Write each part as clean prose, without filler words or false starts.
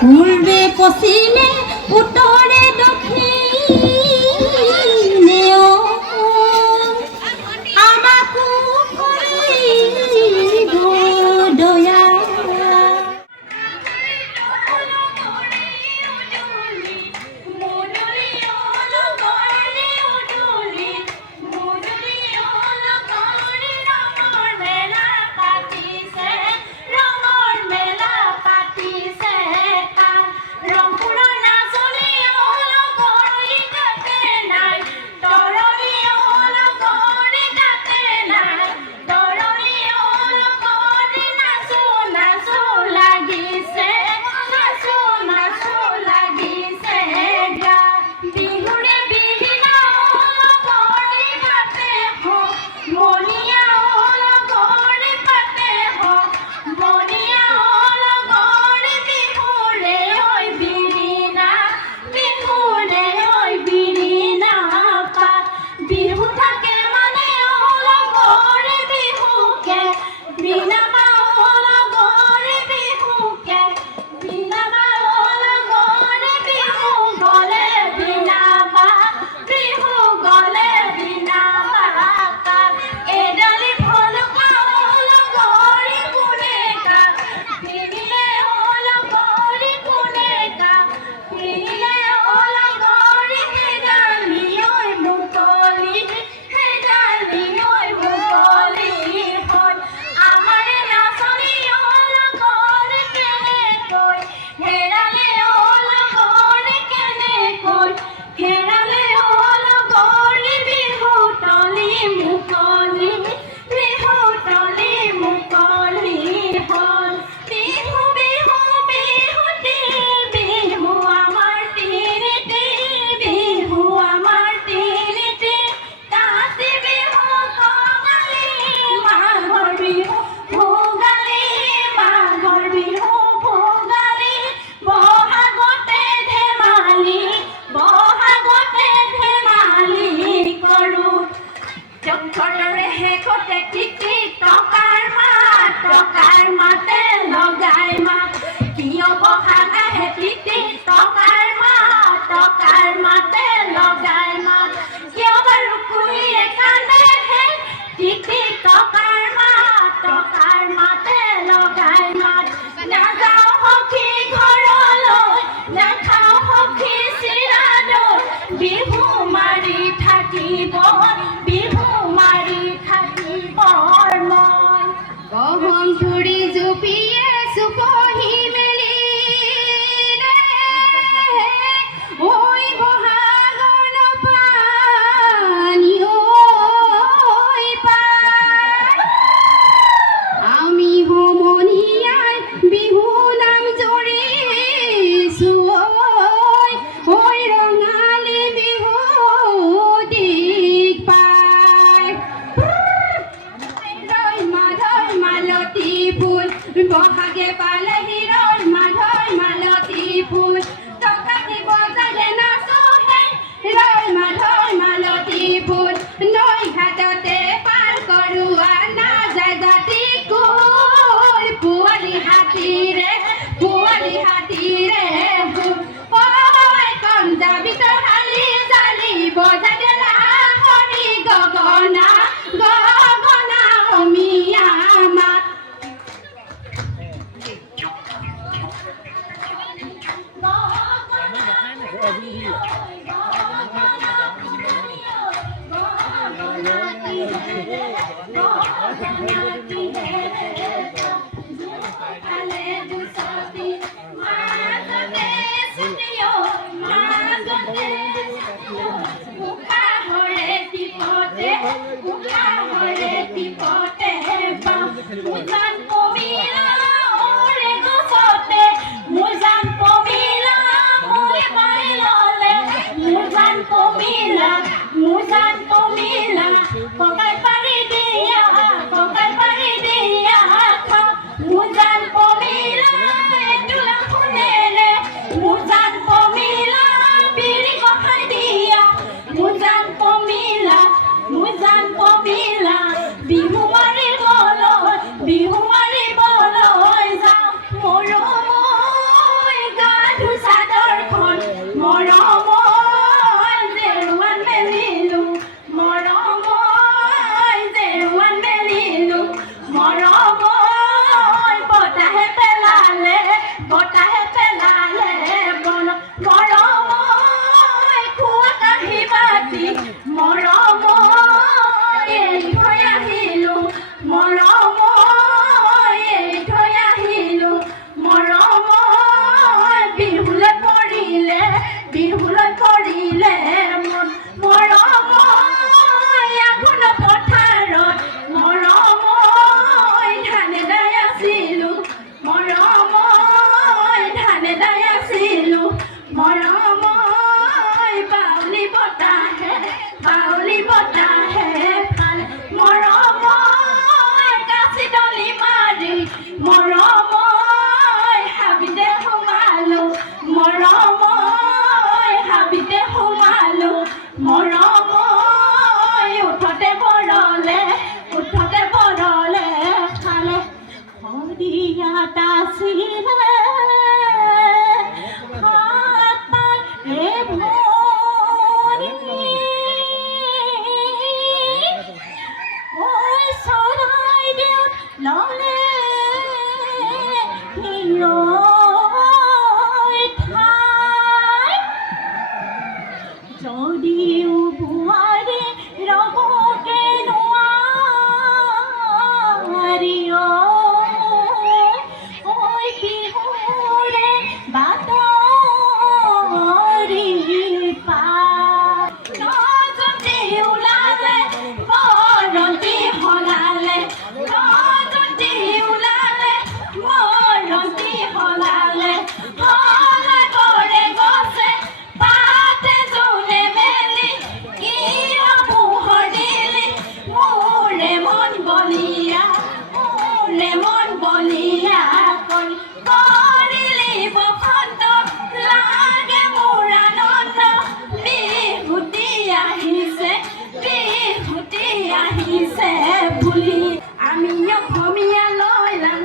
পূৰ্বে পশ্চিমে উত্তৰে দক্ষিণে আমাকো কৰিব দয়া। বিহু মাৰিবলৈ যাওঁ মৰমৰ হাত আছিলে হাত পায়ে ভৰি ঐ চৰাইদেউত ল'লে যদিও বোৱাৰী ৰবকে নোৱাৰি ঐ বিহুৰে বাতৰি পাই যদি ওলালে বৰতি সলালে যদি ওলালে বৰতি সলালে হলা কৰে গছে পাতে জোলে মেলি কিয় পোহৰ দিলি মোৰে মন বলিয়া কৰিলি বসন্ত লাগে মোৰ আনন্দ বিহুতি আহিছে বুলি আমি অসমীয়া লৈ লাং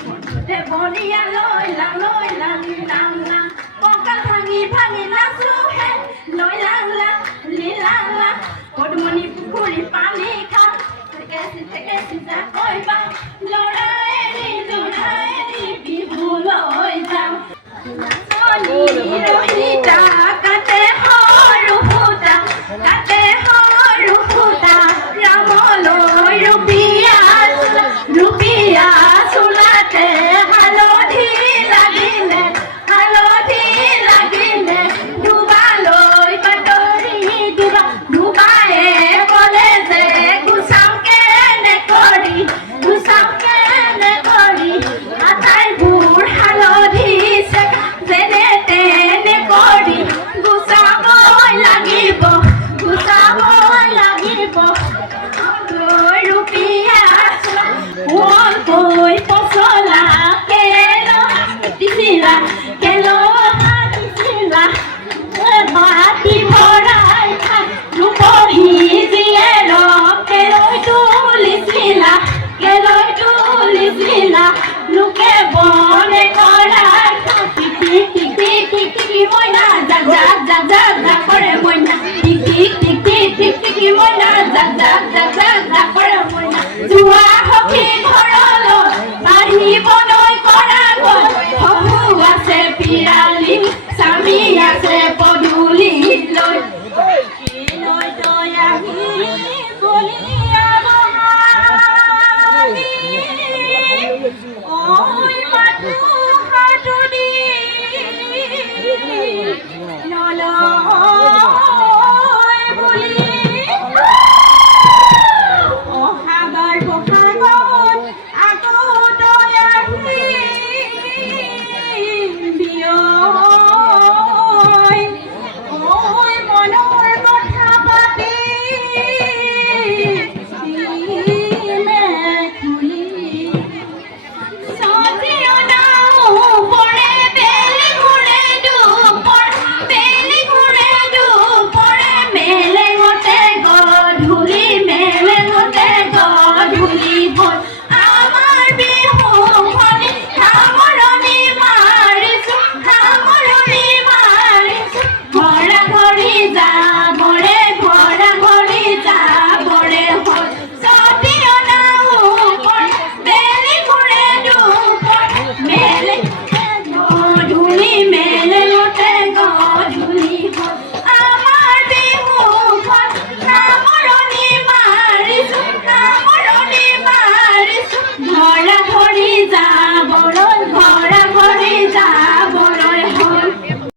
মনতে বলিয়া লৈ লাং কঁকাল ভাঙি নাচো হে লৈ লাং পদুমণি পুখুৰী পানী খাওঁ থেকে চিন্তা কৰিবা ল'ৰাই এৰি বিহু লৈ যাম ৰহিতা কাটে সৰু সূতা ৰামলৈ ৰূপীয়া চোলাতে হালধি লাগিলে ডুবালৈ বাতৰি ডুবায়ে ক'লে যে গুচাম কেনে কৰি আটাইবোৰ হালধি যেনে তেনে কৰি গুচাবই লাগিব ৰূপীয়া কৈ পচলা দিছিলা মাটি ভৰাই খাই ৰূপহী জীয়েৰক কেলৈ তুলিছিলা লোকে বনে কৰাই টিকি মইনা জাক কৰে মইনা টিকি মইনা জাক